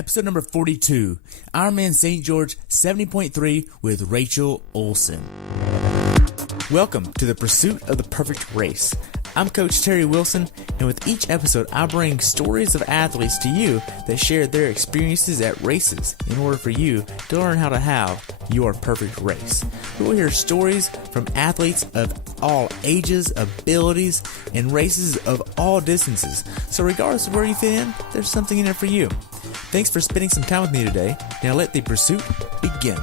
Episode number 42, Ironman St. George 70.3 with Rachel Olson. Welcome to the pursuit of the perfect race. I'm Coach Terry Wilson, and with each episode, I bring stories of athletes to you that share their experiences at races in order for you to learn how to have your perfect race. We will hear stories from athletes of all ages, abilities, and races of all distances. So regardless of where you fit in, there's something in it for you. Thanks for spending some time with me today. Now let the pursuit begin.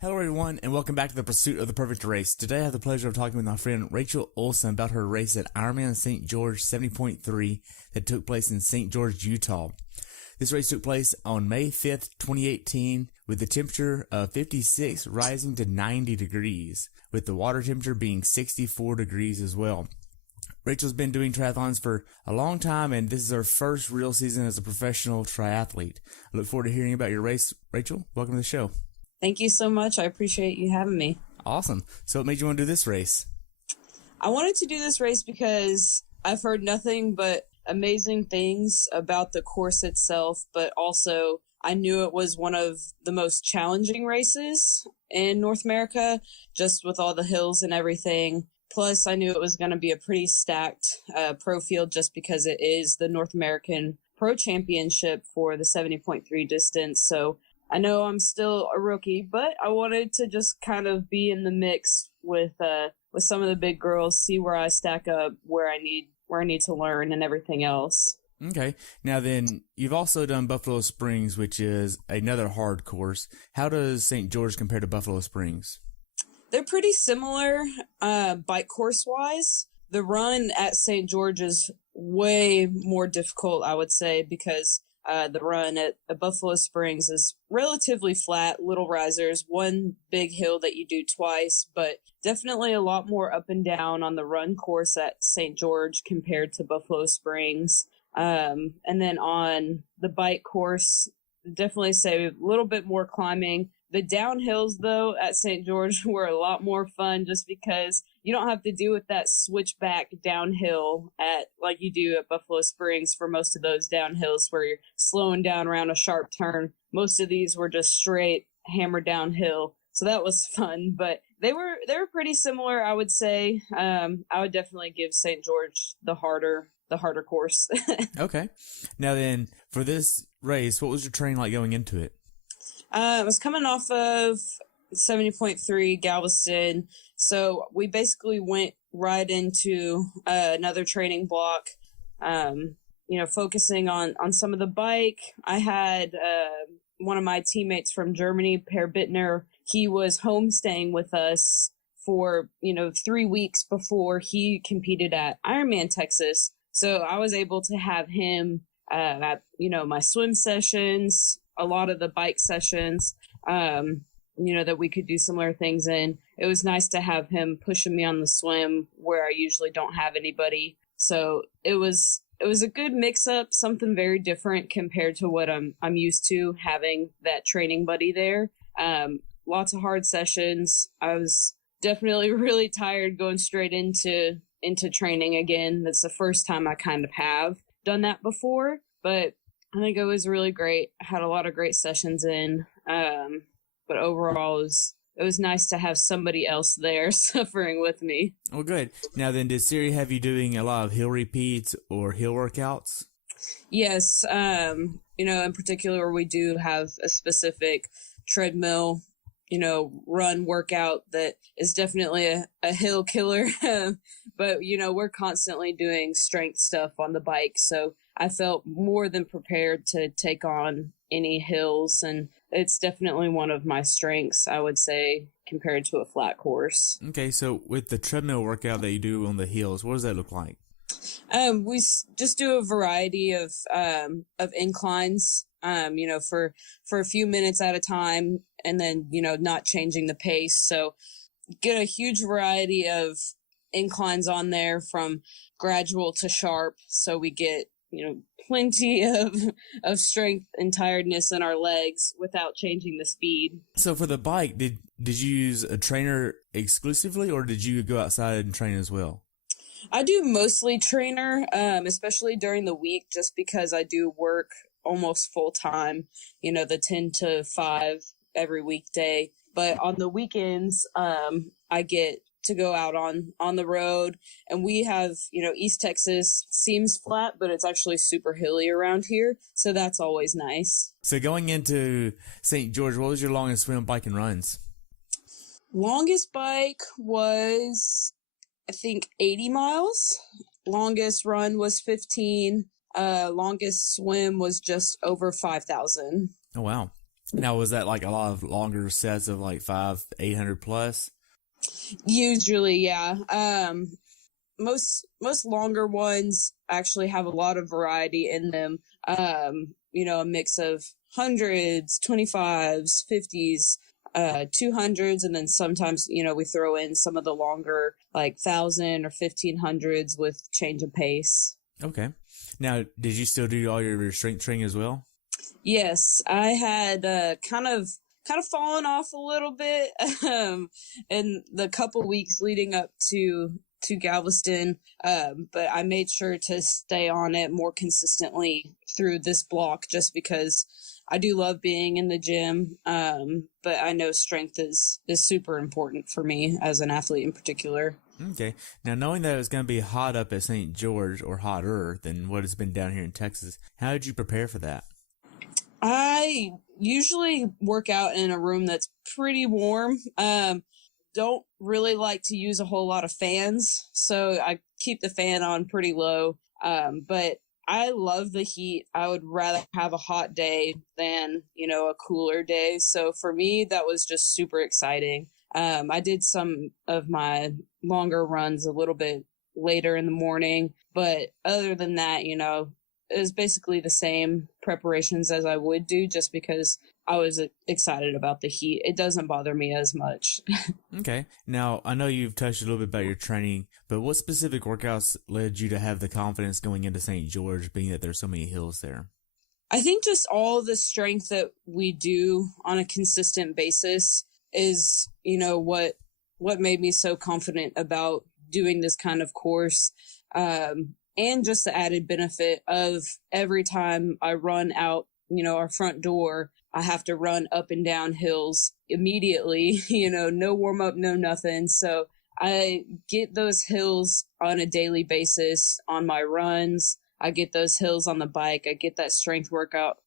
Hello everyone, and welcome back to the Pursuit of the Perfect Race. Today I have the pleasure of talking with my friend Rachel Olson about her race at Ironman St. George 70.3 that took place in St. George, Utah. This race took place on May 5th, 2018, with the temperature of 56 rising to 90 degrees, with the water temperature being 64 degrees as well. Rachel's been doing triathlons for a long time, and this is her first real season as a professional triathlete. I look forward to hearing about your race. Rachel, welcome to the show. Thank you so much. I appreciate you having me. Awesome. So what made you want to do this race? I wanted to do this race because I've heard nothing but amazing things about the course itself, but also I knew it was one of the most challenging races in North America, just with all the hills and everything. Plus, I knew it was going to be a pretty stacked pro field just because it is the North American Pro Championship for the 70.3 distance. So I know I'm still a rookie, but I wanted to just kind of be in the mix with some of the big girls, see where I stack up, where I need to learn, and everything else. Okay. Now then, you've also done Buffalo Springs, which is another hard course. How does St. George compare to Buffalo Springs? They're pretty similar bike course-wise. The run at St. George is way more difficult, I would say, because the run at Buffalo Springs is relatively flat, little risers, one big hill that you do twice, but definitely a lot more up and down on the run course at St. George compared to Buffalo Springs. And then on the bike course, definitely say a little bit more climbing. The downhills, though, at St. George were a lot more fun just because you don't have to do with that switchback downhill like you do at Buffalo Springs for most of those downhills where you're slowing down around a sharp turn. Most of these were just straight hammer downhill. So that was fun, but they were pretty similar, I would say. I would definitely give St. George the harder course. Okay. Now then, for this race, what was your training like going into it? I was coming off of 70.3 Galveston, so we basically went right into another training block, focusing on some of the bike. I had one of my teammates from Germany, Per Bittner. He was homestaying with us for, 3 weeks before he competed at Ironman Texas. So I was able to have him at, my swim sessions, a lot of the bike sessions, that we could do similar things in. It was nice to have him pushing me on the swim where I usually don't have anybody. So it was a good mix up, something very different compared to what I'm used to having that training buddy there. Lots of hard sessions. I was definitely really tired going straight into training again. That's the first time I kind of have done that before, but I think it was really great. I had a lot of great sessions in, but overall it was nice to have somebody else there suffering with me. Oh, good. Now then, did Siri have you doing a lot of hill repeats or hill workouts? Yes. In particular, we do have a specific treadmill, run workout that is definitely a hill killer. But, we're constantly doing strength stuff on the bike. So I felt more than prepared to take on any hills. And it's definitely one of my strengths, I would say, compared to a flat course. Okay. So with the treadmill workout that you do on the hills, what does that look like? We just do a variety of inclines, for a few minutes at a time, and then, not changing the pace. So get a huge variety of inclines on there from gradual to sharp. So we get, plenty of strength and tiredness in our legs without changing the speed. So for the bike, did you use a trainer exclusively, or did you go outside and train as well? I do mostly trainer, especially during the week, just because I do work almost full time, the 10 to 5 every weekday. But on the weekends, I get to go out on the road, and we have, East Texas seems flat, but it's actually super hilly around here. So that's always nice. So going into St. George, what was your longest swim, bike, and runs? Longest bike was, I think, 80 miles. Longest run was 15. Longest swim was just over 5,000. Oh, wow. Now, was that like a lot of longer sets of like 800 plus? Usually, yeah. Most longer ones actually have a lot of variety in them. A mix of hundreds, 25s, 50s, 200s, and then sometimes, we throw in some of the longer, like 1,000 or 1,500s with change of pace. Okay. Now, did you still do all your strength training as well? Yes, I had kind of fallen off a little bit in the couple weeks leading up to Galveston, but I made sure to stay on it more consistently through this block just because I do love being in the gym, but I know strength is super important for me as an athlete in particular. Okay. Now, knowing that it was going to be hot up at St. George, or hotter than what it's been down here in Texas, how did you prepare for that? I usually work out in a room that's pretty warm. Don't really like to use a whole lot of fans, so I keep the fan on pretty low. But I love the heat. I would rather have a hot day than, a cooler day. So for me, that was just super exciting. I did some of my longer runs a little bit later in the morning, but other than that, it was basically the same preparations as I would do just because I was excited about the heat. It doesn't bother me as much. Okay. Now, I know you've touched a little bit about your training, but what specific workouts led you to have the confidence going into St. George, being that there's so many hills there? I think just all the strength that we do on a consistent basis is, what made me so confident about doing this kind of course. And just the added benefit of every time I run out, our front door, I have to run up and down hills immediately, no warm up, no nothing. So I get those hills on a daily basis on my runs. I get those hills on the bike. I get that strength workout,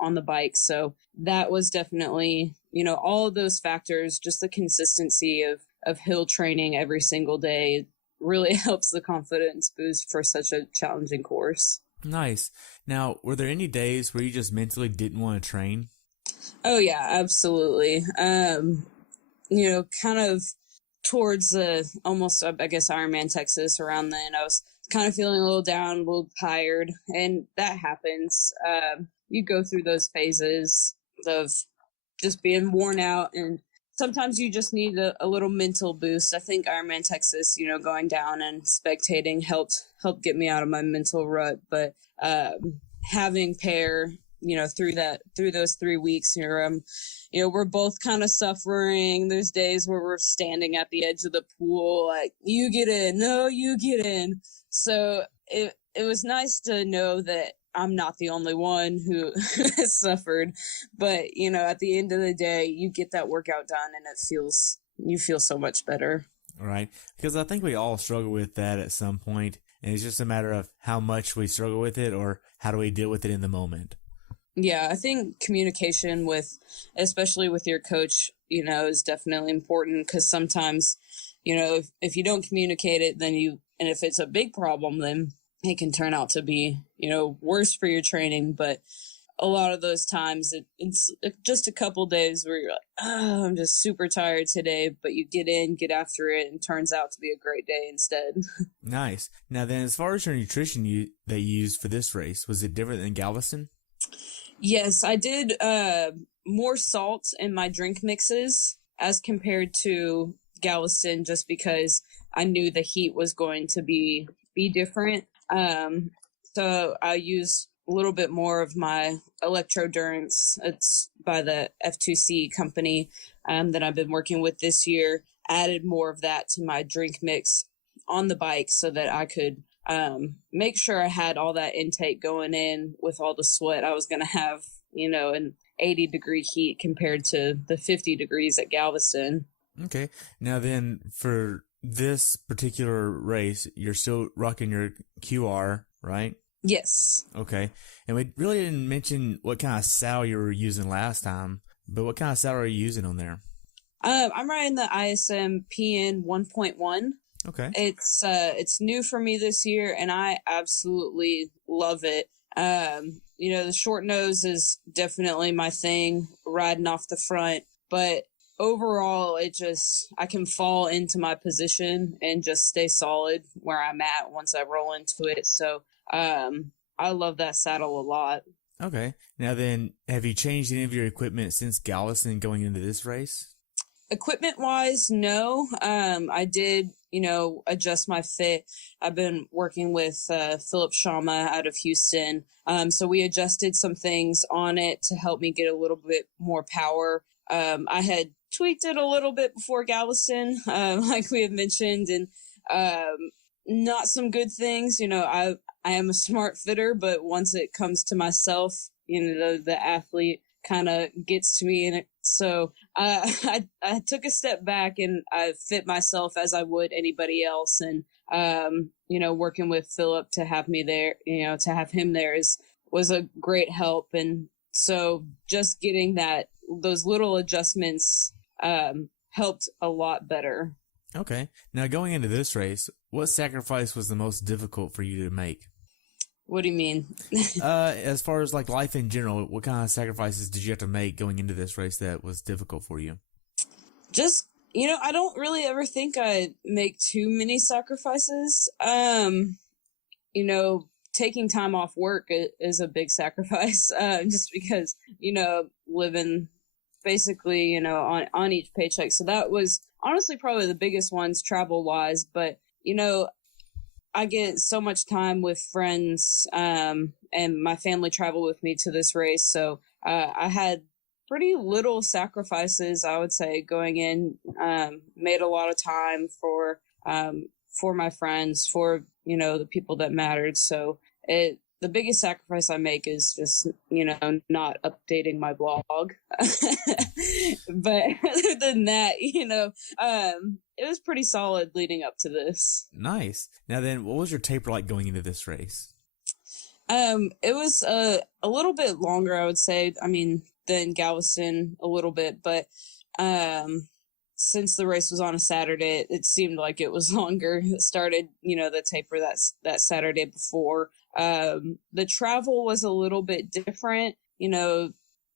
on the bike. So that was definitely, all of those factors, just the consistency of hill training every single day really helps the confidence boost for such a challenging course. Nice. Now, were there any days where you just mentally didn't want to train? Oh yeah, absolutely. Kind of towards almost, I guess, Ironman Texas around then, I was kind of feeling a little down, a little tired, and that happens. You go through those phases of just being worn out, and sometimes you just need a little mental boost. I think Ironman Texas, going down and spectating helped get me out of my mental rut. But having Pear, through those 3 weeks, we're both kind of suffering. There's days where we're standing at the edge of the pool, like, you get in, no, you get in. So it was nice to know that I'm not the only one who has suffered, but at the end of the day, you get that workout done and you feel so much better. Right. Because I think we all struggle with that at some point, and it's just a matter of how much we struggle with it or how do we deal with it in the moment. Yeah, I think communication especially with your coach, is definitely important, because sometimes, if you don't communicate it, and if it's a big problem, then it can turn out to be, worse for your training. But a lot of those times it's just a couple days where you're like, oh, I'm just super tired today, but you get after it, and it turns out to be a great day instead. Nice. Now then, as far as your nutrition that you used for this race, was it different than Galveston? Yes, I did more salt in my drink mixes as compared to Galveston, just because I knew the heat was going to be different. So I used a little bit more of my Electrodurance. It's by the F2C company that I've been working with this year. Added more of that to my drink mix on the bike so that I could make sure I had all that intake going in with all the sweat I was going to have, an 80-degree heat compared to the 50 degrees at Galveston. Okay. Now then, for this particular race, you're still rocking your QR, right? Yes. Okay. And we really didn't mention what kind of saddle you were using last time, but what kind of saddle are you using on there? I'm riding the ISM PN 1.1. Okay. It's new for me this year, and I absolutely love it. The short nose is definitely my thing, riding off the front, but overall, I can fall into my position and just stay solid where I'm at once I roll into it. So, I love that saddle a lot. Okay. Now then, have you changed any of your equipment since Galveston going into this race? Equipment wise, no. I did, adjust my fit. I've been working with Philip Shama out of Houston. So we adjusted some things on it to help me get a little bit more power. I had tweaked it a little bit before Galveston, like we had mentioned, and not some good things. I am a smart fitter, but once it comes to myself, the athlete kind of gets to me, and so I took a step back and I fit myself as I would anybody else, and working with Philip to have me there, to have him there was a great help, and so just getting those little adjustments helped a lot better. Okay. Now going into this race, what sacrifice was the most difficult for you to make? What do you mean? As far as like life in general, what kind of sacrifices did you have to make going into this race that was difficult for you? Just, I don't really ever think I make too many sacrifices. Taking time off work is a big sacrifice, just because, living basically, on each paycheck. So that was honestly probably the biggest ones travel wise, but, I get so much time with friends, and my family travel with me to this race. So, I had pretty little sacrifices, I would say, going in, made a lot of time for my friends, for, the people that mattered. So the biggest sacrifice I make is just, not updating my blog. But other than that, it was pretty solid leading up to this. Nice. Now then, what was your taper like going into this race? It was a little bit longer, I would say. I mean, than Galveston a little bit, but since the race was on a Saturday, it seemed like it was longer. It started, the taper that Saturday before. The travel was a little bit different,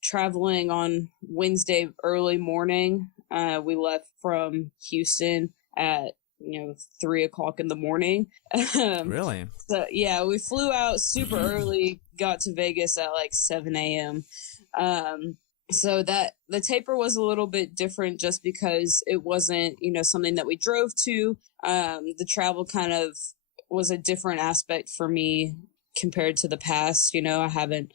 traveling on Wednesday early morning. We left from Houston at 3:00 in the morning. Really? So yeah, we flew out super early, got to Vegas at like 7 a.m. So that the taper was a little bit different just because it wasn't, something that we drove to. The travel kind of was a different aspect for me compared to the past. I haven't,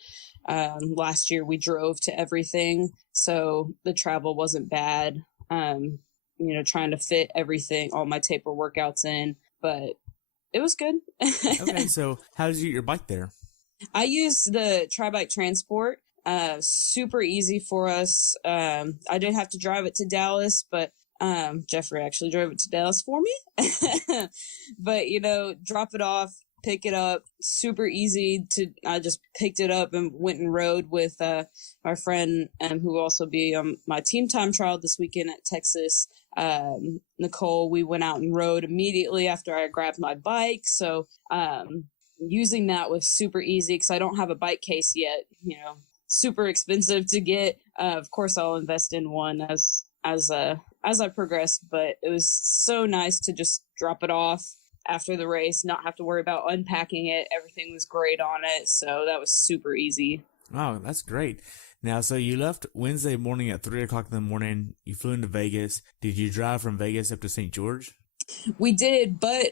last year we drove to everything. So the travel wasn't bad. Trying to fit everything, all my taper workouts in, but it was good. Okay. So how did you get your bike there? I used the Tri-Bike Transport. Super easy for us. I did have to drive it to Dallas, but Jeffrey actually drove it to Dallas for me. But, drop it off, pick it up, super easy I just picked it up and went and rode with my friend who will also be on my team time trial this weekend at Texas. Nicole, we went out and rode immediately after I grabbed my bike. So using that was super easy because I don't have a bike case yet, super expensive to get. Of course, I'll invest in one as I progress, but it was so nice to just drop it off after the race, not have to worry about unpacking it. Everything was great on it, so that was super easy. Oh, that's great. Now, so you left Wednesday morning at 3:00 in the morning. You flew into Vegas. Did you drive from Vegas up to St. George? We did, but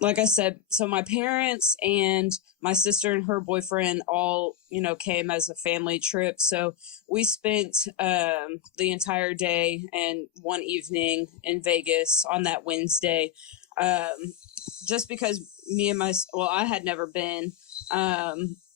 like I said, so my parents and my sister and her boyfriend all, came as a family trip. So we spent the entire day and one evening in Vegas on that Wednesday. just because I had never been.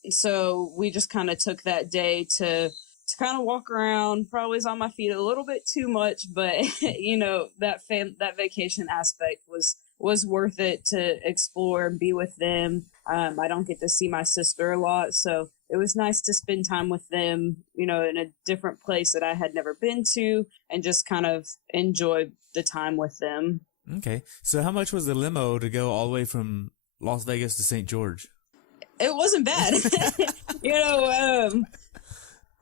So we just kind of took that day to kind of walk around. Probably was on my feet a little bit too much, but that vacation aspect was worth it to explore and be with them. I don't get to see my sister a lot, so it was nice to spend time with them, in a different place that I had never been to, and just kind of enjoy the time with them. Okay. So how much was the limo to go all the way from Las Vegas to St. George? It wasn't bad.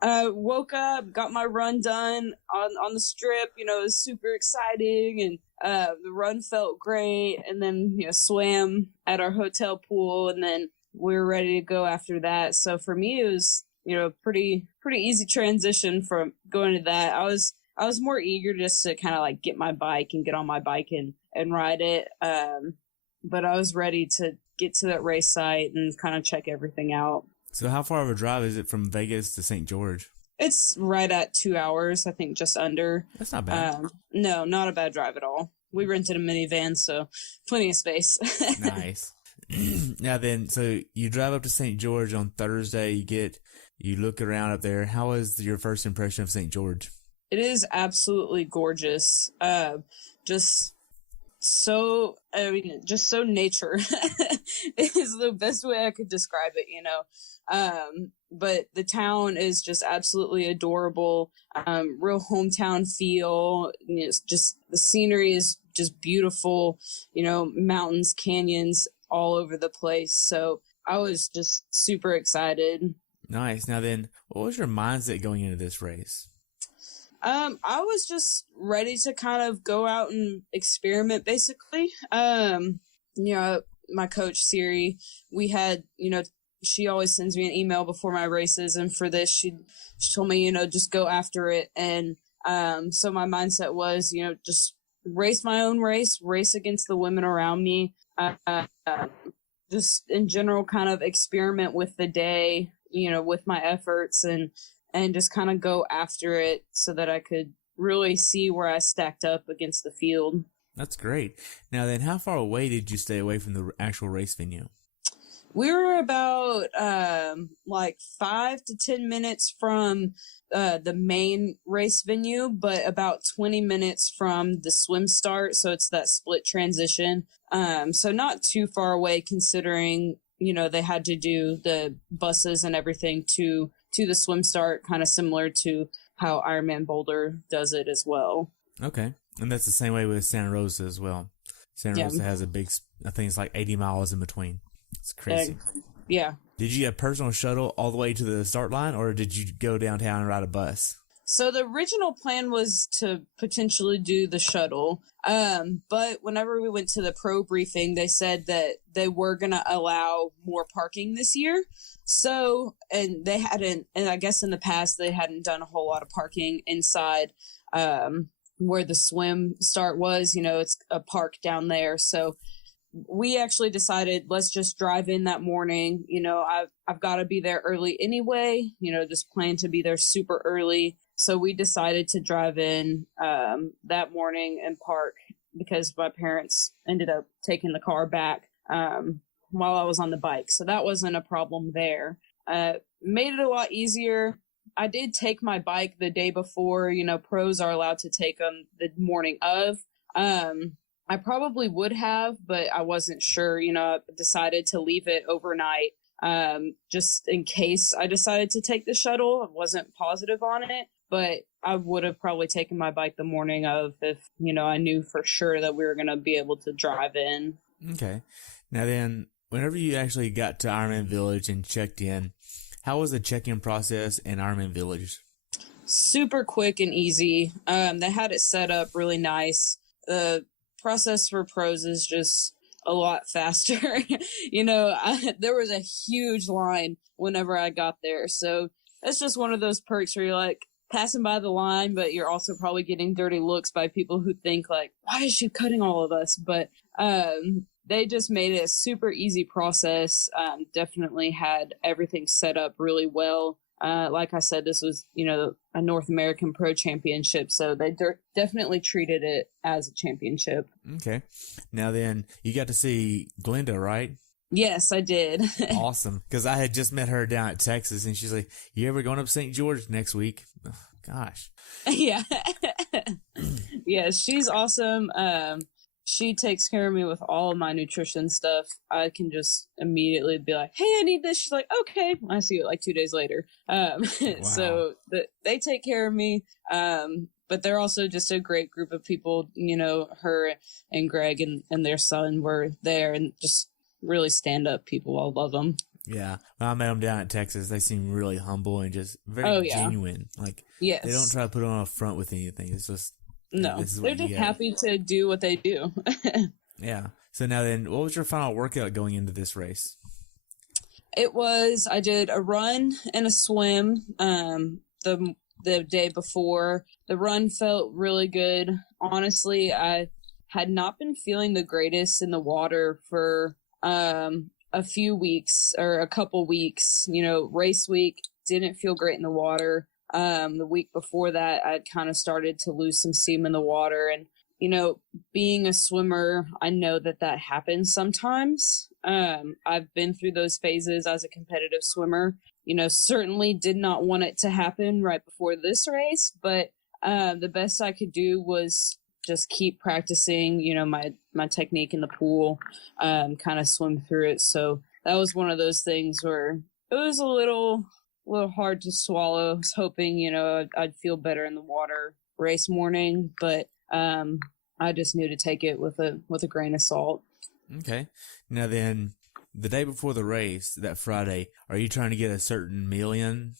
I woke up, got my run done on the strip, it was super exciting, and the run felt great, and then, swam at our hotel pool, and then we were ready to go after that. So for me, it was, pretty easy transition from going to that. I was more eager just to kind of like get my bike and get on my bike and ride it. But I was ready to get to that race site and kind of check everything out. So how far of a drive is it from Vegas to St. George? It's right at 2 hours, I think, just under. That's not bad. No, not a bad drive at all. We rented a minivan, so plenty of space. Nice. Now then, so you drive up to St. George on Thursday, you look around up there. How was your first impression of St. George? It is absolutely gorgeous. Just so nature is the best way I could describe it, but the town is just absolutely adorable. Real hometown feel. It's just the scenery is just beautiful, mountains, canyons all over the place. So I was just super excited. Nice. Now then, what was your mindset going into this race? I was just ready to kind of go out and experiment, basically. My coach, Siri, we had, she always sends me an email before my races. And for this, she told me, just go after it. And so my mindset was, just race my own race against the women around me. Just in general, kind of experiment with the day, with my efforts and just kind of go after it so that I could really see where I stacked up against the field. That's great. Now then, how far away did you stay away from the actual race venue? We were about 5 to 10 minutes from the main race venue, but about 20 minutes from the swim start. So it's that split transition. So not too far away, considering, they had to do the buses and everything to the swim start, kind of similar to how Ironman Boulder does it as well. Okay. And that's the same way with Santa Rosa as well. Santa Rosa has a big, I think it's like 80 miles in between. It's crazy. Yeah. Did you have personal shuttle all the way to the start line, or did you go downtown and ride a bus? So the original plan was to potentially do the shuttle. But whenever we went to the pro briefing, they said that they were going to allow more parking this year. So, and they hadn't, and I guess in the past they hadn't done a whole lot of parking inside, where the swim start was, it's a park down there. So we actually decided, let's just drive in that morning. I've got to be there early anyway, just plan to be there super early. So we decided to drive in that morning and park, because my parents ended up taking the car back while I was on the bike. So that wasn't a problem there. Made it a lot easier. I did take my bike the day before. Pros are allowed to take them the morning of. I probably would have, but I wasn't sure. I decided to leave it overnight just in case I decided to take the shuttle. I wasn't positive on it, but I would have probably taken my bike the morning of if, I knew for sure that we were going to be able to drive in. Okay. Now then, whenever you actually got to Ironman Village and checked in, how was the check-in process in Ironman Village? Super quick and easy. They had it set up really nice. The process for pros is just a lot faster. There was a huge line whenever I got there. So that's just one of those perks where you're like passing by the line, but you're also probably getting dirty looks by people who think like, why is she cutting all of us? But they just made it a super easy process. Definitely had everything set up really well. like I said, this was, a North American Pro Championship, so they definitely treated it as a championship. Okay. Now then, you got to see Glenda, right? Yes, I did. Awesome. Because I had just met her down at Texas, and she's like, you ever going up St. George next week? Oh, gosh. Yeah. Yeah, she's awesome. She takes care of me with all of my nutrition stuff. I can just immediately be like, hey, I need this. She's like, okay. I see it like 2 days later. Wow. So they take care of me. But they're also just a great group of people. Her and Greg and their son were there, and just really stand-up people. I love them. Yeah. When I met them down at Texas, they seem really humble and just very genuine. Like, yes. They don't try to put on a front with anything. It's just... No, they're just happy to do what they do. Yeah. So now then, what was your final workout going into this race? I did a run and a swim the day before. The run felt really good. Honestly, I had not been feeling the greatest in the water for a few weeks or a couple weeks. Race week, didn't feel great in the water. The week before that, I'd kind of started to lose some steam in the water. And, being a swimmer, I know that happens sometimes. I've been through those phases as a competitive swimmer. Certainly did not want it to happen right before this race, but the best I could do was just keep practicing, my technique in the pool, kind of swim through it. So that was one of those things where it was a little hard to swallow. I was hoping, I'd feel better in the water race morning, but I just knew to take it with a grain of salt. Okay. Now then, the day before the race, that Friday, are you trying to get a certain meal in?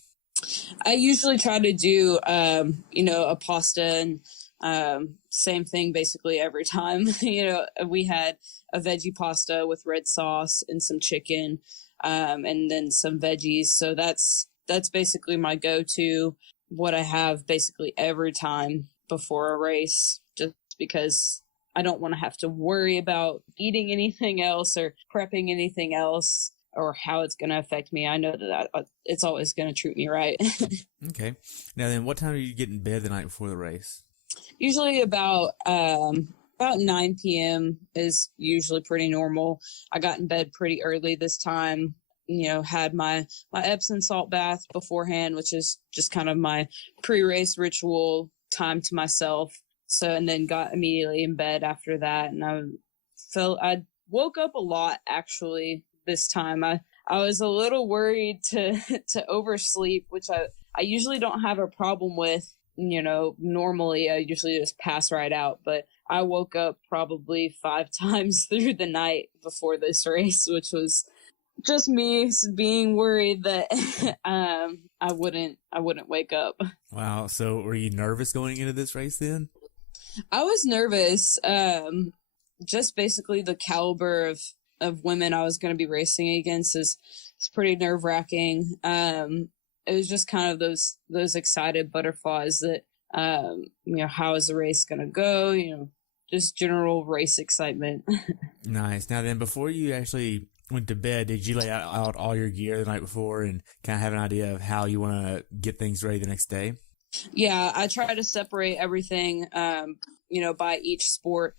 I usually try to do, a pasta and same thing basically every time. We had a veggie pasta with red sauce and some chicken, and then some veggies. So that's basically my go-to, what I have basically every time before a race, just because I don't want to have to worry about eating anything else or prepping anything else or how it's going to affect me. I know that it's always going to treat me right. Okay. Now then, what time do you get in bed the night before the race? Usually about 9 p.m. is usually pretty normal. I got in bed pretty early this time. Had my Epsom salt bath beforehand, which is just kind of my pre-race ritual time to myself. So, and then got immediately in bed after that. And I woke up a lot actually this time. I was a little worried to oversleep, which I usually don't have a problem with. Normally I usually just pass right out, but I woke up probably 5 times through the night before this race, which was just me being worried that I wouldn't wake up. Wow. So were you nervous going into this race then? I was nervous. Just basically the caliber of women I was going to be racing against is pretty nerve wracking. It was just kind of those excited butterflies that, how is the race going to go? Just general race excitement. Nice. Now then, before you actually went to bed, did you lay out all your gear the night before and kind of have an idea of how you want to get things ready the next day? Yeah, I try to separate everything, by each sport,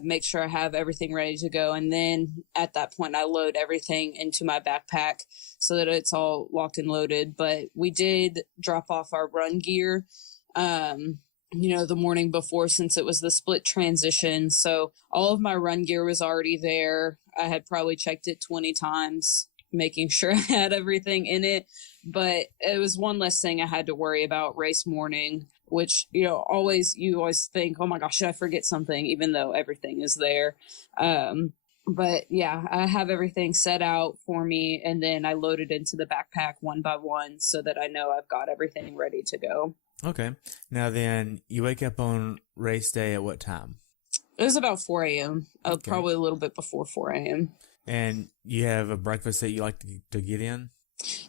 make sure I have everything ready to go. And then at that point, I load everything into my backpack so that it's all locked and loaded. But we did drop off our run gear, the morning before, since it was the split transition. So all of my run gear was already there. I had probably checked it 20 times, making sure I had everything in it. But it was one less thing I had to worry about race morning, which, you always think, oh my gosh, should I forget something, even though everything is there. But yeah, I have everything set out for me, and then I load it into the backpack one by one so that I know I've got everything ready to go. Okay. Now then, you wake up on race day at what time? It was about 4 a.m. Okay. Probably a little bit before 4 a.m. And you have a breakfast that you like to get in?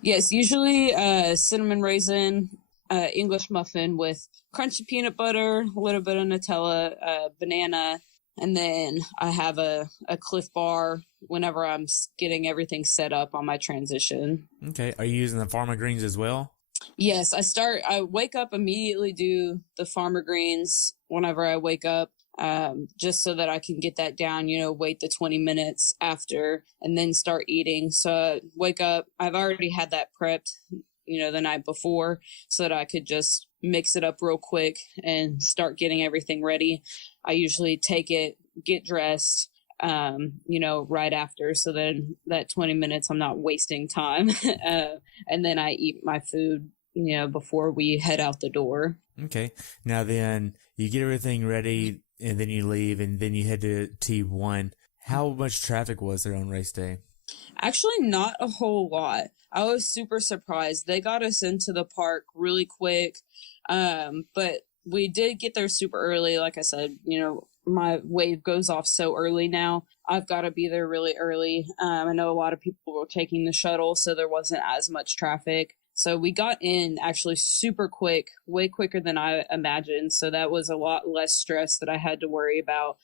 Yes, usually cinnamon raisin, English muffin with crunchy peanut butter, a little bit of Nutella, banana, and then I have a Cliff Bar whenever I'm getting everything set up on my transition. Okay. Are you using the Pharma Greens as well? Yes, I wake up immediately, do the farmer greens whenever I wake up, just so that I can get that down, wait the 20 minutes after and then start eating. So I wake up, I've already had that prepped, the night before so that I could just mix it up real quick and start getting everything ready. I usually take it, get dressed, right after. So then that 20 minutes, I'm not wasting time. And then I eat my food, before we head out the door. Okay. Now then you get everything ready and then you leave and then you head to T1. How much traffic was there on race day? Actually, not a whole lot. I was super surprised. They got us into the park really quick. But we did get there super early. Like I said, my wave goes off so early now. I've got to be there really early. I know a lot of people were taking the shuttle, so there wasn't as much traffic. So we got in actually super quick, way quicker than I imagined. So that was a lot less stress that I had to worry about.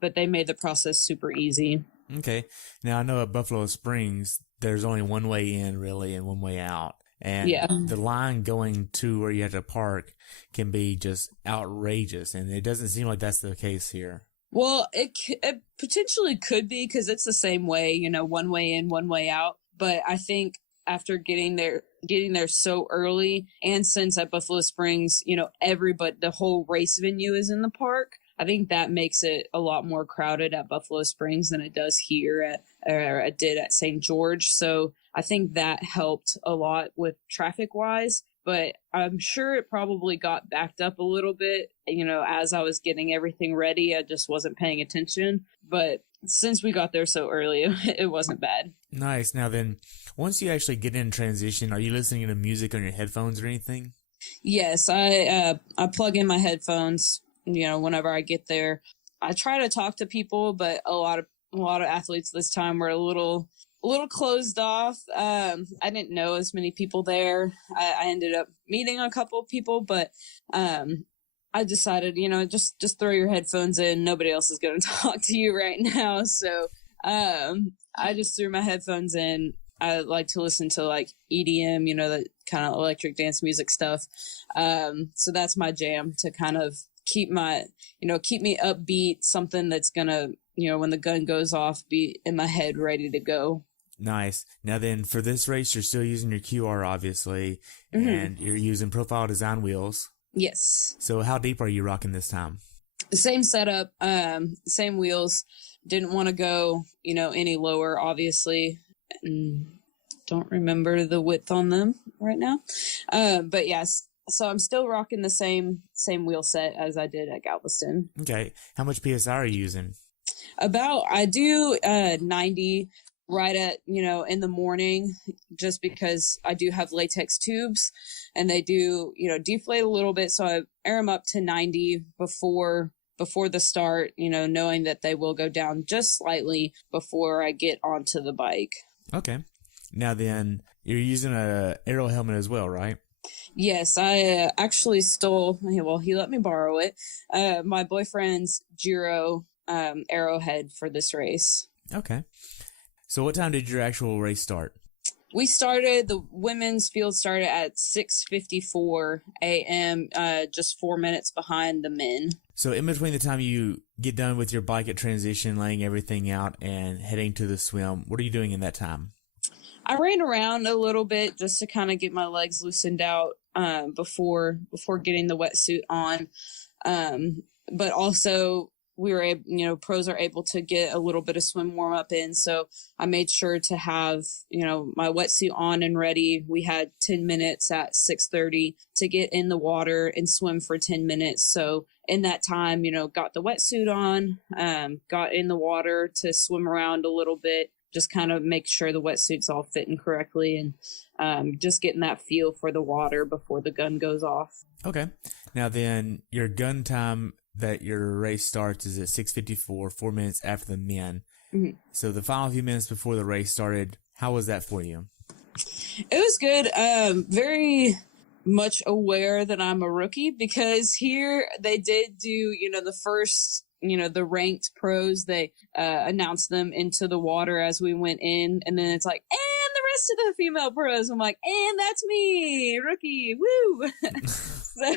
But they made the process super easy. Okay. Now I know at Buffalo Springs, there's only one way in really and one way out. And the line going to where you have to park can be just outrageous. And it doesn't seem like that's the case here. Well, it potentially could be because it's the same way, one way in, one way out. But I think after getting there so early, and since at Buffalo Springs, the whole race venue is in the park, I think that makes it a lot more crowded at Buffalo Springs than it does here it did at St. George. So I think that helped a lot with traffic wise, but I'm sure it probably got backed up a little bit, as I was getting everything ready. I just wasn't paying attention, but since we got there so early, it wasn't bad. Nice. Now then, once you actually get in transition, are you listening to music on your headphones or anything? Yes, I plug in my headphones, whenever I get there. I try to talk to people, but a lot of athletes this time were a little closed off. I didn't know as many people there. I ended up meeting a couple of people, but I decided, just throw your headphones in. Nobody else is going to talk to you right now. So I just threw my headphones in. I like to listen to like EDM, the kind of electric dance music stuff. So that's my jam to kind of keep me upbeat, something that's going to, when the gun goes off, be in my head ready to go. Nice. Now then, for this race, you're still using your QR, obviously, and you're using profile design wheels. Yes. So how deep are you rocking this time? Same setup, same wheels. Didn't want to go, any lower, obviously. Don't remember the width on them right now. But yes, so I'm still rocking the same wheel set as I did at Galveston. Okay. How much PSI are you using? I do 90 right at, in the morning, just because I do have latex tubes and they do, deflate a little bit. So I air them up to 90 before the start, knowing that they will go down just slightly before I get onto the bike. Okay. Now then, you're using a aero helmet as well, right? Yes, I actually stole, he let me borrow it, my boyfriend's Giro Arrowhead for this race. Okay. So what time did your actual race start? The women's field started at 6:54 a.m., just 4 minutes behind the men. So in between the time you get done with your bike at transition, laying everything out and heading to the swim, what are you doing in that time? I ran around a little bit just to kind of get my legs loosened out before getting the wetsuit on. But also we were able, pros are able to get a little bit of swim warm up in. So I made sure to have, my wetsuit on and ready. We had 10 minutes at 6:30 to get in the water and swim for 10 minutes. So in that time, got the wetsuit on, got in the water to swim around a little bit, just kind of make sure the wetsuit's all fitting correctly and just getting that feel for the water before the gun goes off. Okay. Now then, your gun time that your race starts is at 6:54, 4 minutes after the men. Mm-hmm. So the final few minutes before the race started, how was that for you? It was good. Very much aware that I'm a rookie, because here they did do, the first, the ranked pros, they announced them into the water as we went in, and then it's like, and the rest of the female pros. I'm like, and that's me, rookie, woo. So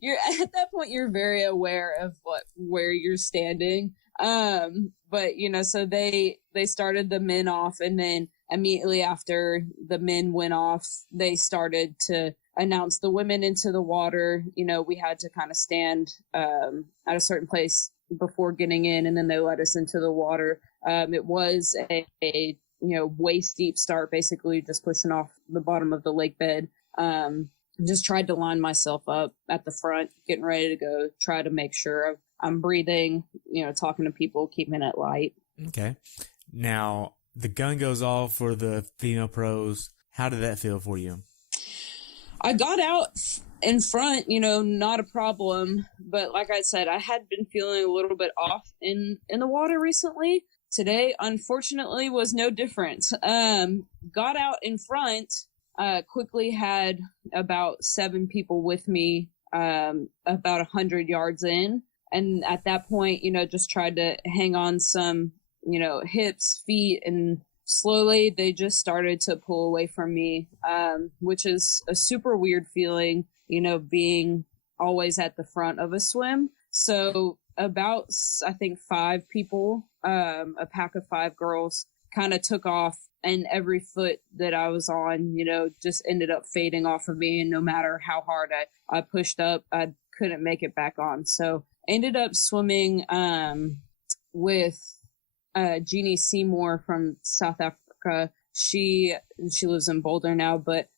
you're at that point, you're very aware of where you're standing. But so they started the men off, and then immediately after the men went off, they started to announce the women into the water. We had to kind of stand at a certain place before getting in, and then they let us into the water. It was a waist deep start, basically just pushing off the bottom of the lake bed. Just tried to line myself up at the front, getting ready to go, try to make sure I'm breathing, talking to people, keeping it light. Okay. Now, the gun goes off for the female pros. How did that feel for you? I got out in front, not a problem. But like I said, I had been feeling a little bit off in the water recently. Today, unfortunately, was no different. Got out in front, quickly had about 7 people with me, about 100 yards in. And at that point, just tried to hang on some, hips, feet, and slowly they just started to pull away from me, which is a super weird feeling, being always at the front of a swim. So about, I think, 5 people, a pack of 5 girls, kind of took off, and every foot that I was on, just ended up fading off of me. And no matter how hard I pushed up, I couldn't make it back on. So ended up swimming with Jeannie Seymour from South Africa. She lives in Boulder now, but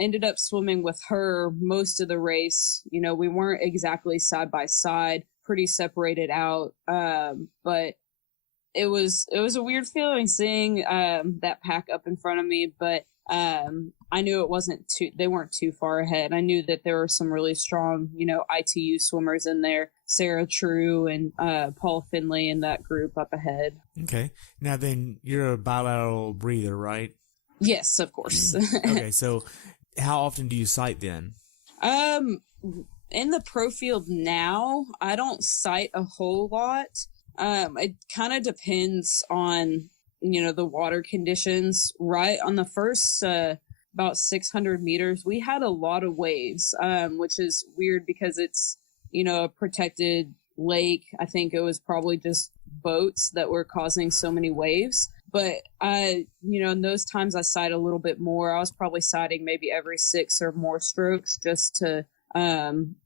ended up swimming with her most of the race. We weren't exactly side by side, pretty separated out, but it was a weird feeling seeing that pack up in front of me, but I knew they weren't too far ahead. I knew that there were some really strong, ITU swimmers in there, Sarah True and Paul Finley in that group up ahead. Okay. Now then, you're a bilateral breather, right? Yes, of course. Okay, so how often do you sight then? In the pro field now, I don't sight a whole lot. It kind of depends on, the water conditions. Right on the first about 600 meters, we had a lot of waves, which is weird because it's, a protected lake. I think it was probably just boats that were causing so many waves. But in those times I sight a little bit more. I was probably sighting maybe every 6 or more strokes just to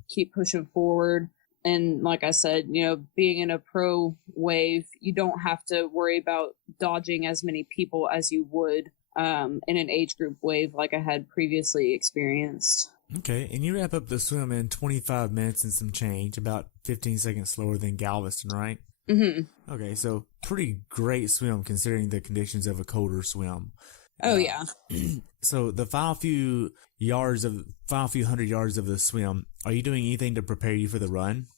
keep pushing forward. And like I said, being in a pro wave, you don't have to worry about dodging as many people as you would in an age group wave like I had previously experienced. Okay, and you wrap up the swim in 25 minutes and some change, about 15 seconds slower than Galveston, right? Mm-hmm. Okay, so pretty great swim considering the conditions of a colder swim. Oh, yeah. So the final few hundred yards of the swim, are you doing anything to prepare you for the run?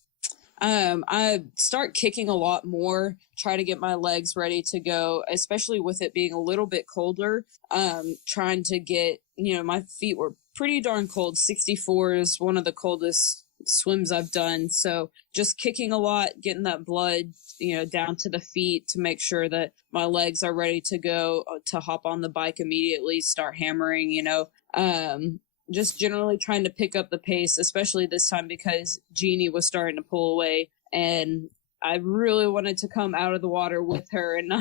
I start kicking a lot more, try to get my legs ready to go, especially with it being a little bit colder. Trying to get, my feet were pretty darn cold. 64 is one of the coldest swims I've done. So just kicking a lot, getting that blood, down to the feet to make sure that my legs are ready to go, to hop on the bike immediately, start hammering, just generally trying to pick up the pace, especially this time because Jeannie was starting to pull away, and I really wanted to come out of the water with her and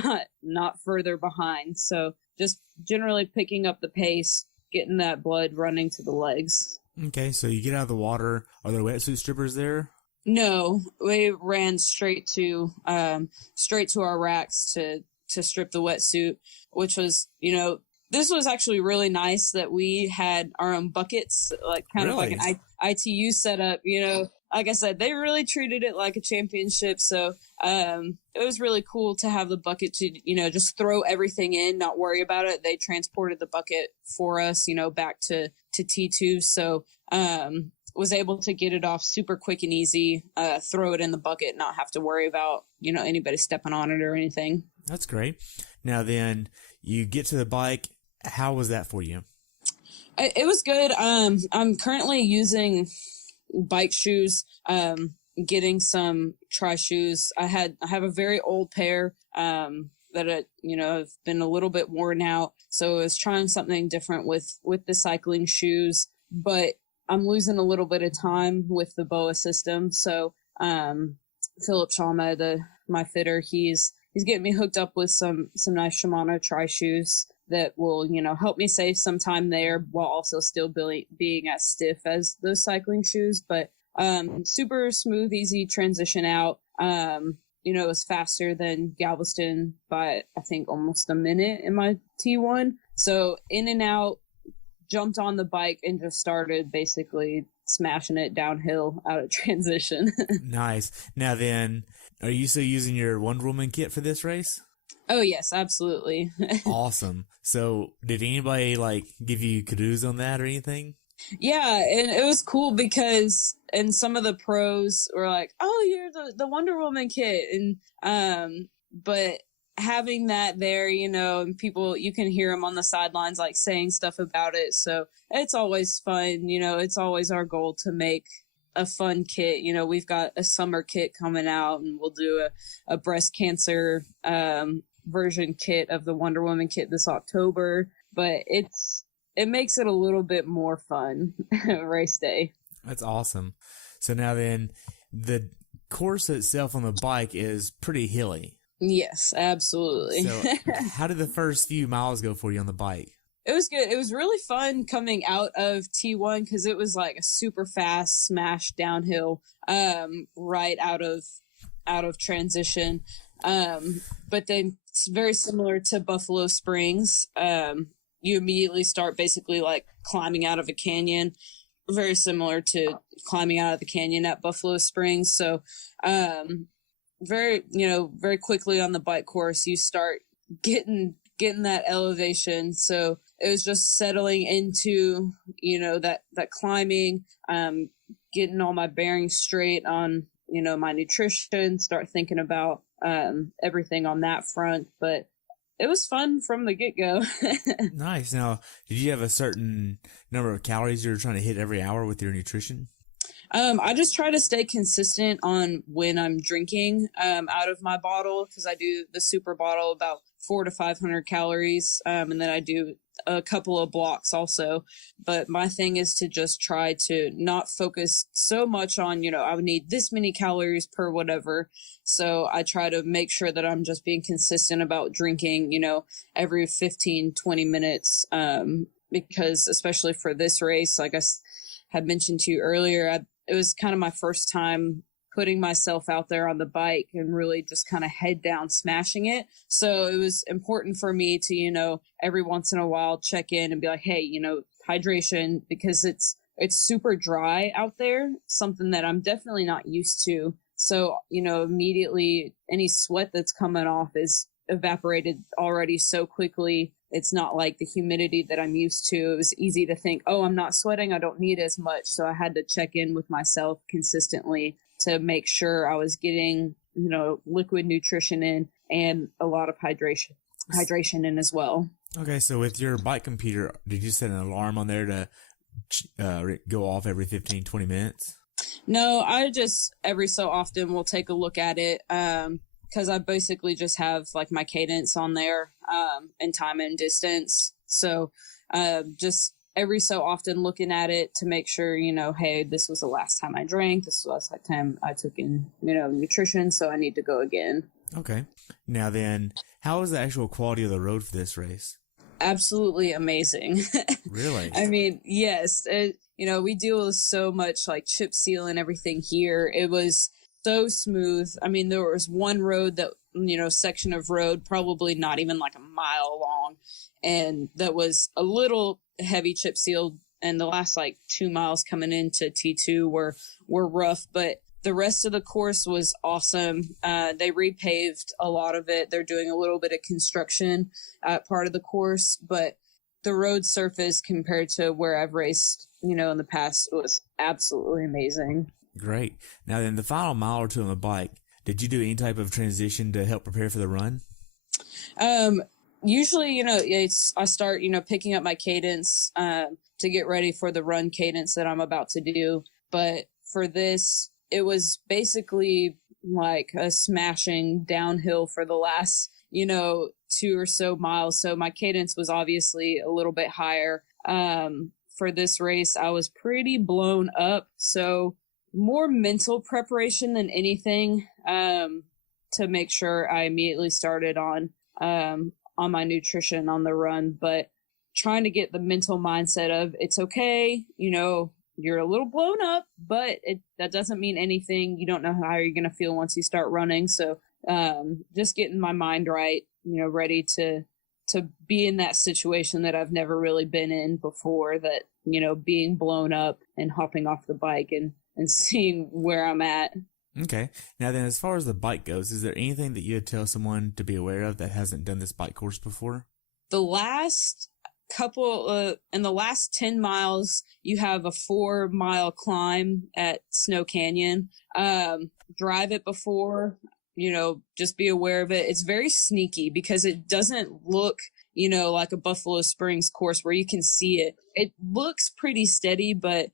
not further behind. So just generally picking up the pace, getting that blood running to the legs. Okay, so you get out of the water. Are there wetsuit strippers there? No, we ran straight to our racks to strip the wetsuit, which was, this was actually really nice that we had our own buckets, like kind of like an ITU setup, Like I said, they really treated it like a championship. So it was really cool to have the bucket to, just throw everything in, not worry about it. They transported the bucket for us, back to T2. So was able to get it off super quick and easy, throw it in the bucket, not have to worry about, anybody stepping on it or anything. That's great. Now then, you get to the bike. How was that for you? It was good. I'm currently using bike shoes, getting some tri shoes. I have a very old pair, that I've been a little bit worn out. So I was trying something different with the cycling shoes, but I'm losing a little bit of time with the BOA system. So, Philip Sharma, my fitter, he's getting me hooked up with some nice Shimano tri shoes that will, help me save some time there while also still being as stiff as those cycling shoes. But, super smooth, easy transition out. It was faster than Galveston by, I think, almost a minute in my T1. So in and out, jumped on the bike and just started basically smashing it downhill out of transition. Nice. Now then, are you still using your Wonder Woman kit for this race? Oh, yes, absolutely. Awesome. So did anybody give you kudos on that or anything? Yeah, and it was cool because, and some of the pros were like, "Oh, you're the Wonder Woman kit," and but having that there, and people, you can hear them on the sidelines saying stuff about it. So it's always fun. It's always our goal to make a fun kit. We've got a summer kit coming out, and we'll do a breast cancer version kit of the Wonder Woman kit this October. But it makes it a little bit more fun race day. That's awesome. So now then, the course itself on the bike is pretty hilly. Yes, absolutely. So how did the first few miles go for you on the bike? It was good. It was really fun coming out of T1 because it was a super fast smash downhill right out of transition. But then it's very similar to Buffalo Springs. You immediately start basically climbing out of a canyon, very similar to climbing out of the canyon at Buffalo Springs. So, very quickly on the bike course, you start getting that elevation. So it was just settling into, that climbing, getting all my bearings straight on, my nutrition, start thinking about, everything on that front. But it was fun from the get-go. Nice. Now, did you have a certain number of calories you were trying to hit every hour with your nutrition? I just try to stay consistent on when I'm drinking out of my bottle, because I do the super bottle about 400 to 500 calories, and then I do a couple of blocks also. But my thing is to just try to not focus so much on, I would need this many calories per whatever. So I try to make sure that I'm just being consistent about drinking, every 15, 20 minutes, because especially for this race, like I had mentioned to you earlier, it was kind of my first time putting myself out there on the bike and really just kind of head down smashing it. So it was important for me to, every once in a while check in and be like, hey, hydration, because it's super dry out there, something that I'm definitely not used to. So, immediately any sweat that's coming off is evaporated already so quickly. It's not like the humidity that I'm used to. It was easy to think, oh, I'm not sweating, I don't need as much. So I had to check in with myself consistently to make sure I was getting, liquid nutrition in and a lot of hydration in as well. Okay, so with your bike computer, did you set an alarm on there to go off every 15, 20 minutes? No, I just every so often will take a look at it. Because I basically just have my cadence on there, and time and distance. So, just every so often looking at it to make sure, hey, this was the last time I drank. This was the last time I took in, nutrition. So I need to go again. Okay. Now then, how was the actual quality of the road for this race? Absolutely amazing. Really? I mean, yes. We deal with so much chip seal and everything here. It was so smooth. I mean, there was one road that, section of road, probably not even a mile long, and that was a little heavy chip sealed. And the last 2 miles coming into T2 were rough, but the rest of the course was awesome. They repaved a lot of it. They're doing a little bit of construction at part of the course, but the road surface compared to where I've raced, in the past was absolutely amazing. Great. Now then, the final mile or two on the bike, did you do any type of transition to help prepare for the run? Usually, I start, picking up my cadence to get ready for the run cadence that I'm about to do. But for this, it was basically a smashing downhill for the last, 2 or so miles. So my cadence was obviously a little bit higher. For this race, I was pretty blown up. So more mental preparation than anything, to make sure I immediately started on my nutrition on the run, but trying to get the mental mindset of it's okay, you're a little blown up, but that doesn't mean anything. You don't know how you're going to feel once you start running. So, just getting my mind right, ready to be in that situation that I've never really been in before, that, being blown up and hopping off the bike and seeing where I'm at. Okay. Now then, as far as the bike goes, is there anything that you would tell someone to be aware of that hasn't done this bike course before? The last in the last 10 miles, you have a 4-mile climb at Snow Canyon. Drive it before, just be aware of it. It's very sneaky because it doesn't look, like a Buffalo Springs course where you can see it. It looks pretty steady, but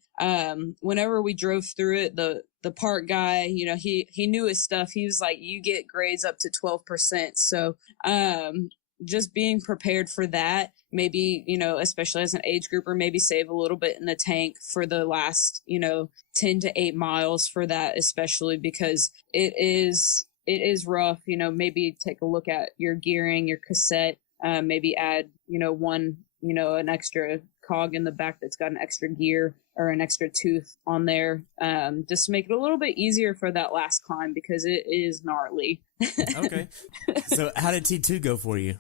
whenever we drove through it, the park guy, he knew his stuff. He was like, you get grades up to 12%. So, just being prepared for that, maybe, especially as an age grouper, maybe save a little bit in the tank for the last, 10 to 8 miles for that, especially because it is rough. Maybe take a look at your gearing, your cassette, maybe add, an extra cog in the back that's got an extra gear or an extra tooth on there, just to make it a little bit easier for that last climb because it is gnarly. Okay. So how did T2 go for you?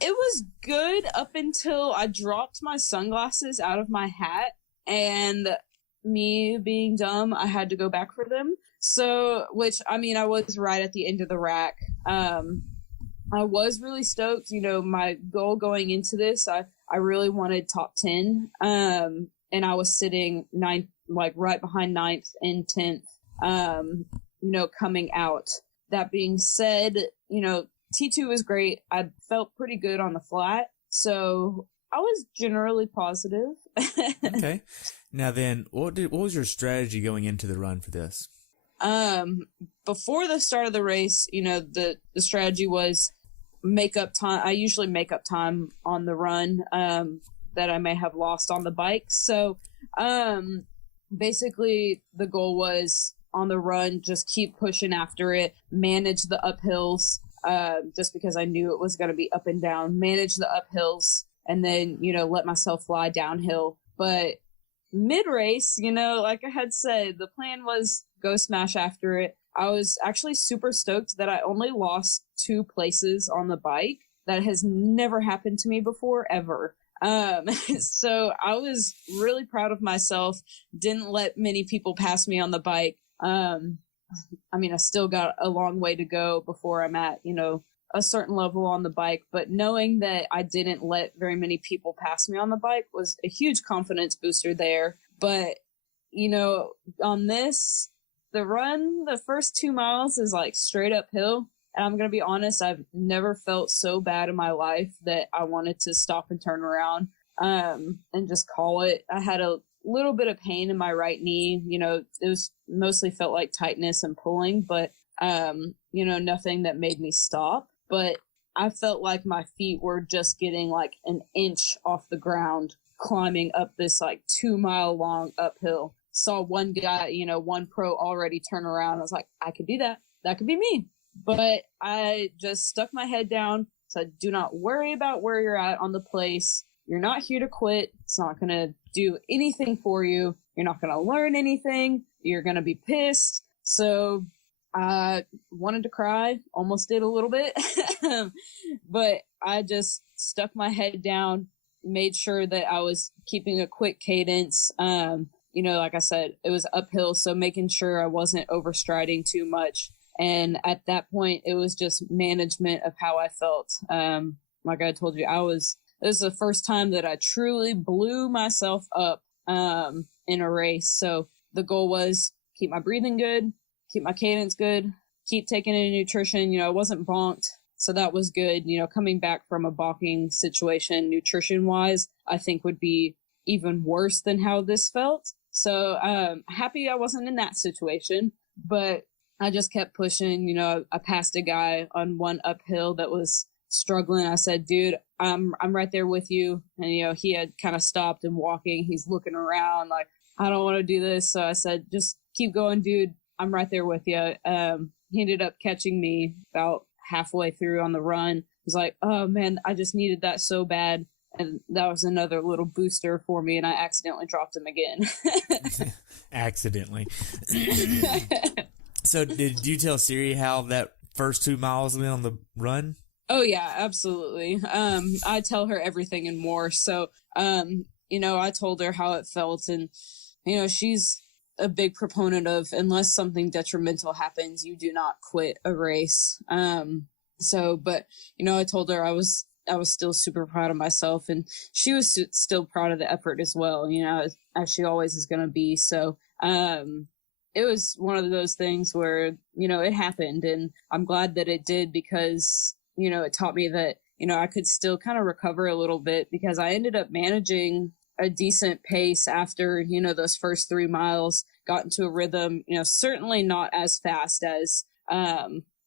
It was good up until I dropped my sunglasses out of my hat, and me being dumb, I had to go back for them. So, I was right at the end of the rack. I was really stoked. My goal going into this, I really wanted top 10. And I was sitting ninth, right behind 9th and 10th, coming out. That being said, T2 was great. I felt pretty good on the flat, so I was generally positive. Okay. Now then, what was your strategy going into the run for this? Before the start of the race, the strategy was make up time. I usually make up time on the run, that I may have lost on the bike. So, basically the goal was on the run, just keep pushing after it, manage the uphills. Just because I knew it was going to be up and down, manage the uphills, and then, let myself fly downhill. But mid-race, like I had said, the plan was go smash after it. I was actually super stoked that I only lost 2 places on the bike. That has never happened to me before, ever. So I was really proud of myself. Didn't let many people pass me on the bike. I still got a long way to go before I'm at, a certain level on the bike, but knowing that I didn't let very many people pass me on the bike was a huge confidence booster there. But, on this, the run, the first 2 miles is straight uphill. And I'm going to be honest, I've never felt so bad in my life that I wanted to stop and turn around, and just call it. I had a little bit of pain in my right knee. It was mostly felt like tightness and pulling, but, nothing that made me stop. But I felt like my feet were just getting an inch off the ground, climbing up this 2-mile long uphill. Saw one guy, one pro already turn around. I was like, I could do that. That could be me. But I just stuck my head down. Said, do not worry about where you're at on the place. You're not here to quit. It's not going to do anything for you. You're not going to learn anything. You're going to be pissed. So I wanted to cry, almost did a little bit, but I just stuck my head down, made sure that I was keeping a quick cadence. Like I said, it was uphill, so making sure I wasn't overstriding too much. And at that point, it was just management of how I felt. Like I told you, this is the first time that I truly blew myself up, in a race. So the goal was keep my breathing good, keep my cadence good, keep taking in nutrition. I wasn't bonked, so that was good. Coming back from a balking situation, nutrition wise, I think would be even worse than how this felt. So, happy I wasn't in that situation, but, I just kept pushing. You know, I passed a guy on one uphill that was struggling. I said, dude, I'm right there with you. And, you know, he had kind of stopped and walking. He's looking around like, I don't want to do this. So I said, just keep going, dude. I'm right there with you. He ended up catching me about halfway through on the run. He was like, oh man, I just needed that so bad. And that was another little booster for me. And I accidentally dropped him again. Accidentally. So did you tell Siri how that first 2 miles went on the run? Oh yeah, absolutely. I tell her everything and more. So, you know, I told her how it felt, and, you know, she's a big proponent of, unless something detrimental happens, you do not quit a race. But, you know, I told her I was still super proud of myself, and she was still proud of the effort as well, you know, as she always is going to be. So, it was one of those things where, you know, it happened, and I'm glad that it did, because, you know, it taught me that, you know, I could still kind of recover a little bit, because I ended up managing a decent pace after, you know, those first 3 miles, got into a rhythm, you know, certainly not as fast as,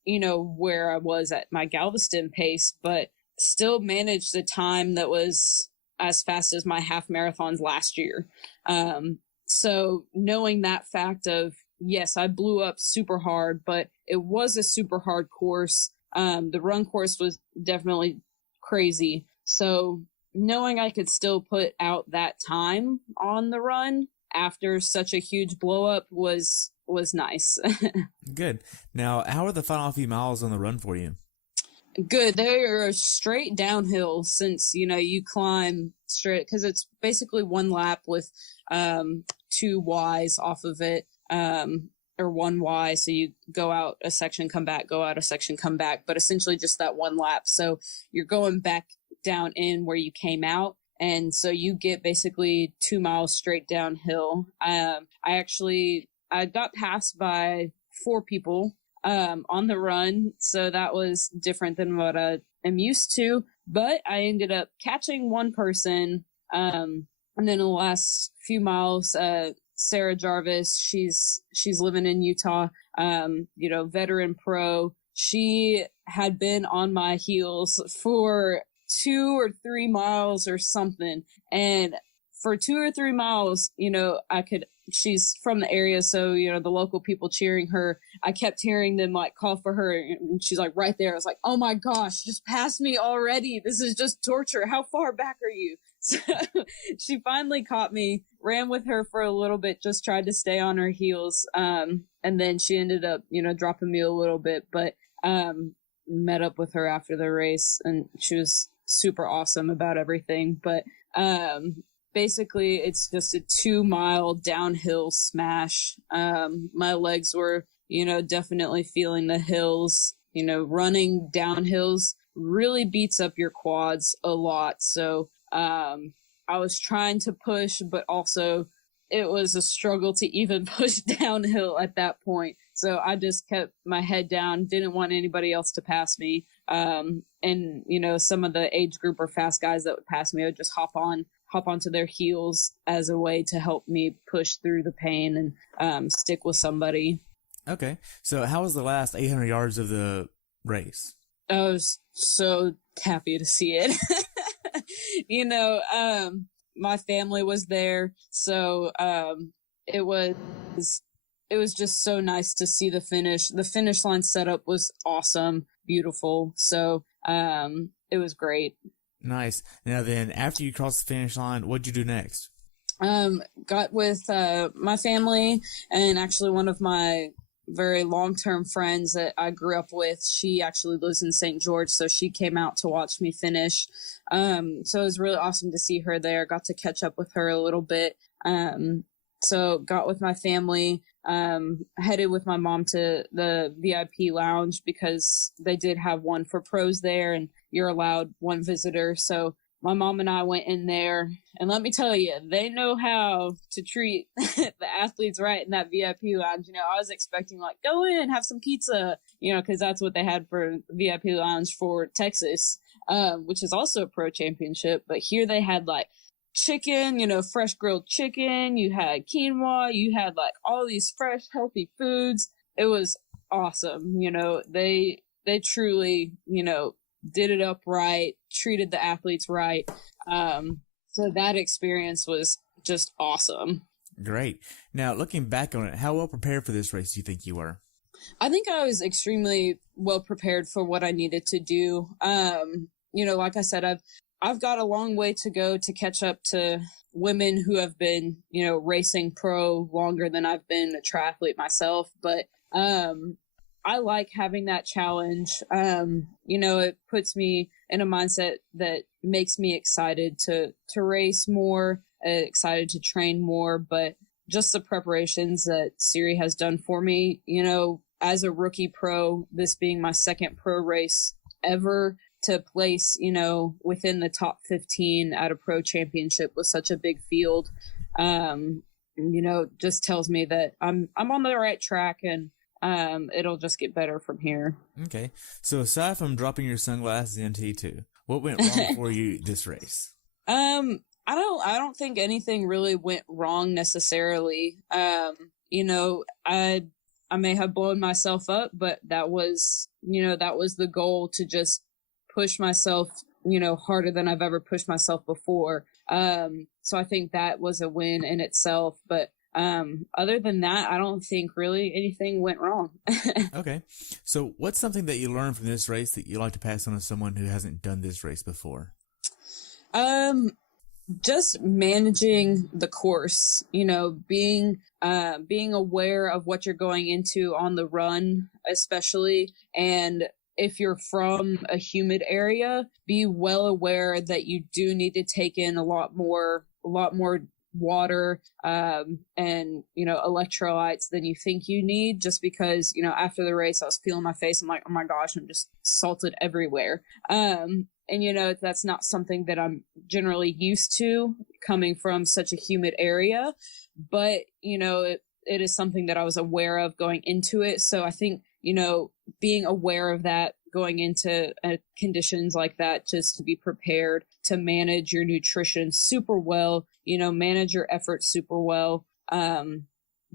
you know, where I was at my Galveston pace, but still managed a time that was as fast as my half marathons last year. So knowing that fact of, yes, I blew up super hard, but it was a super hard course. The run course was definitely crazy. So knowing I could still put out that time on the run after such a huge blow up was nice. Good. Now, how are the final few miles on the run for you? Good. They are straight downhill, since, you know, you climb straight, because it's basically one lap with 2 Ys off of it, or 1 Y. So you go out a section, come back, go out a section, come back, but essentially just that one lap. So you're going back down in where you came out. And so you get basically 2 miles straight downhill. I got passed by 4 people on the run, so that was different than what I am used to. But I ended up catching one person, and then in the last few miles, Sarah Jarvis, she's living in Utah, you know, veteran pro. She had been on my heels for 2 or 3 miles or something, and for 2 or 3 miles, you know, she's from the area, so, you know, the local people cheering her, I kept hearing them like call for her, and she's like right there. I was like, oh my gosh, just pass me already. This is just torture. How far back are you? So she finally caught me, ran with her for a little bit, just tried to stay on her heels. And then she ended up, you know, dropping me a little bit, but, met up with her after the race, and she was super awesome about everything. But, basically, it's just a 2-mile downhill smash. My legs were, you know, definitely feeling the hills. You know, running downhills really beats up your quads a lot. So I was trying to push, but also it was a struggle to even push downhill at that point. So I just kept my head down, didn't want anybody else to pass me. And, you know, some of the age group or fast guys that would pass me, I would just hop onto their heels as a way to help me push through the pain and stick with somebody. Okay. So how was the last 800 yards of the race? I was so happy to see it. You know, my family was there, so it was just so nice to see the finish. The finish line setup was awesome, beautiful. So it was great. Nice. Now then, after you crossed the finish line, what'd you do next? Got with my family, and actually one of my very long-term friends that I grew up with. She actually lives in St. George, so she came out to watch me finish. So it was really awesome to see her there. Got to catch up with her a little bit. So got with my family, headed with my mom to the VIP lounge, because they did have one for pros there, and you're allowed one visitor. So my mom and I went in there, and let me tell you, they know how to treat the athletes right in that VIP lounge. You know, I was expecting like, go in, have some pizza, you know, because that's what they had for VIP lounge for Texas, which is also a pro championship. But here they had like chicken, you know, fresh grilled chicken. You had quinoa. You had like all these fresh, healthy foods. It was awesome. They truly, did it up right, treated the athletes right. So that experience was just awesome. Great. Now, looking back on it, how well prepared for this race do you think you were? I think I was extremely well prepared for what I needed to do. Like I said, I've got a long way to go to catch up to women who have been, racing pro longer than I've been a triathlete myself. But I like having that challenge. It puts me in a mindset that makes me excited to race more, excited to train more. But just the preparations that Siri has done for me, as a rookie pro, this being my second pro race ever, to place, within the top 15 at a pro championship with such a big field, just tells me that I'm on the right track, and it'll just get better from here. Okay. So aside from dropping your sunglasses in T2, what went wrong for you this race? I don't think anything really went wrong necessarily. I may have blown myself up, but that was the goal, to just push myself, harder than I've ever pushed myself before. So I think that was a win in itself. But other than that, I don't think really anything went wrong. Okay. So what's something that you learned from this race that you like to pass on to someone who hasn't done this race before? Just managing the course, being aware of what you're going into on the run, especially. And if you're from a humid area, be well aware that you do need to take in a lot more water, and, electrolytes than you think you need, just because, after the race, I was feeling my face. I'm like, oh my gosh, I'm just salted everywhere. And, that's not something that I'm generally used to coming from such a humid area, but, it is something that I was aware of going into it. So I think, being aware of that going into conditions like that, just to be prepared to manage your nutrition super well, manage your efforts super well.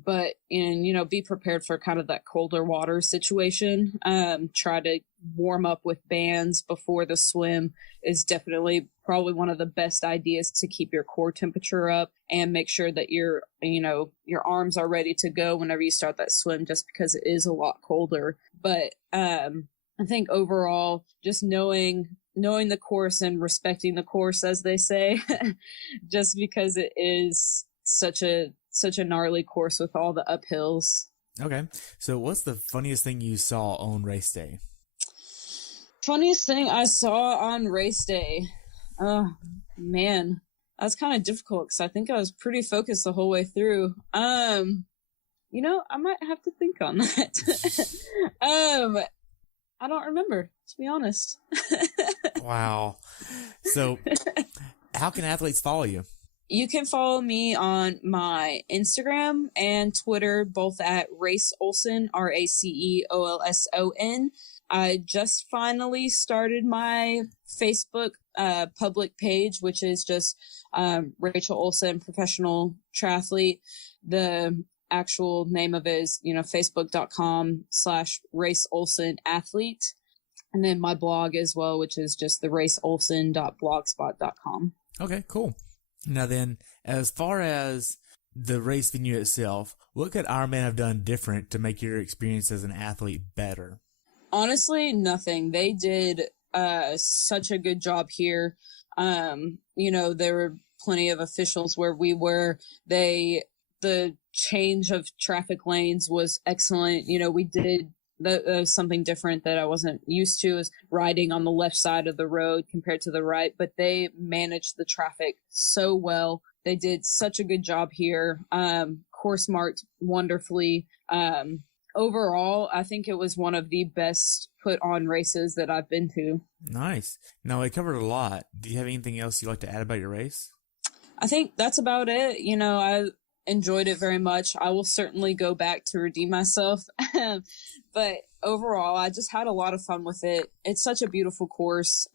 But be prepared for kind of that colder water situation. Try to warm up with bands before the swim is definitely probably one of the best ideas to keep your core temperature up, and make sure that your arms are ready to go whenever you start that swim, just because it is a lot colder. But I think overall, just knowing the course and respecting the course, as they say, just because it is such a gnarly course with all the uphills. Okay. So what's the funniest thing you saw on race day? Funniest thing I saw on race day? Oh, man. That's kind of difficult, because I think I was pretty focused the whole way through. I might have to think on that. I don't remember, to be honest. Wow. So how can athletes follow you? You can follow me on my Instagram and Twitter, both at Race Olson, RACEOLSON. I just finally started my Facebook public page, which is just Rachel Olson, professional triathlete. The actual name of it is, facebook.com/Race Olson athlete. And then my blog as well, which is just the raceolson.blogspot.com. Okay, cool. Now then, as far as the race venue itself, what could Ironman have done different to make your experience as an athlete better? Honestly, nothing. They did such a good job here. There were plenty of officials where we were. The change of traffic lanes was excellent. We did something different that I wasn't used to, is riding on the left side of the road compared to the right, but they managed the traffic so well. They did such a good job here. Course marked wonderfully. Overall, I think it was one of the best put on races that I've been to. Nice. Now, I covered a lot. Do you have anything else you'd like to add about your race? I think that's about it. I enjoyed it very much. I will certainly go back to redeem myself. But overall, I just had a lot of fun with it. It's such a beautiful course.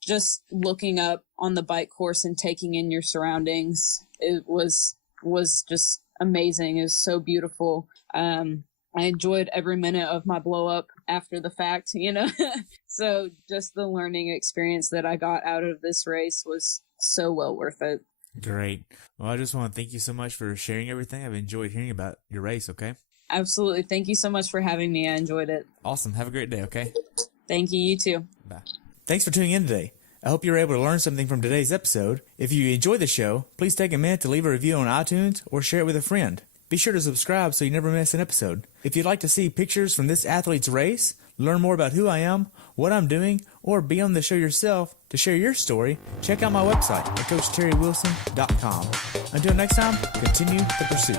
Just looking up on the bike course and taking in your surroundings, it was just amazing. It was so beautiful. I enjoyed every minute of my blow up after the fact, you know. So just the learning experience that I got out of this race was so well worth it. Great. Well, I just want to thank you so much for sharing everything. I've enjoyed hearing about your race, okay? Absolutely. Thank you so much for having me. I enjoyed it. Awesome. Have a great day, okay? Thank you. You too. Bye. Thanks for tuning in today. I hope you were able to learn something from today's episode. If you enjoyed the show, please take a minute to leave a review on iTunes or share it with a friend. Be sure to subscribe so you never miss an episode. If you'd like to see pictures from this athlete's race, learn more about who I am, what I'm doing, or be on the show yourself to share your story, check out my website at CoachTerryWilson.com. Until next time, continue the pursuit.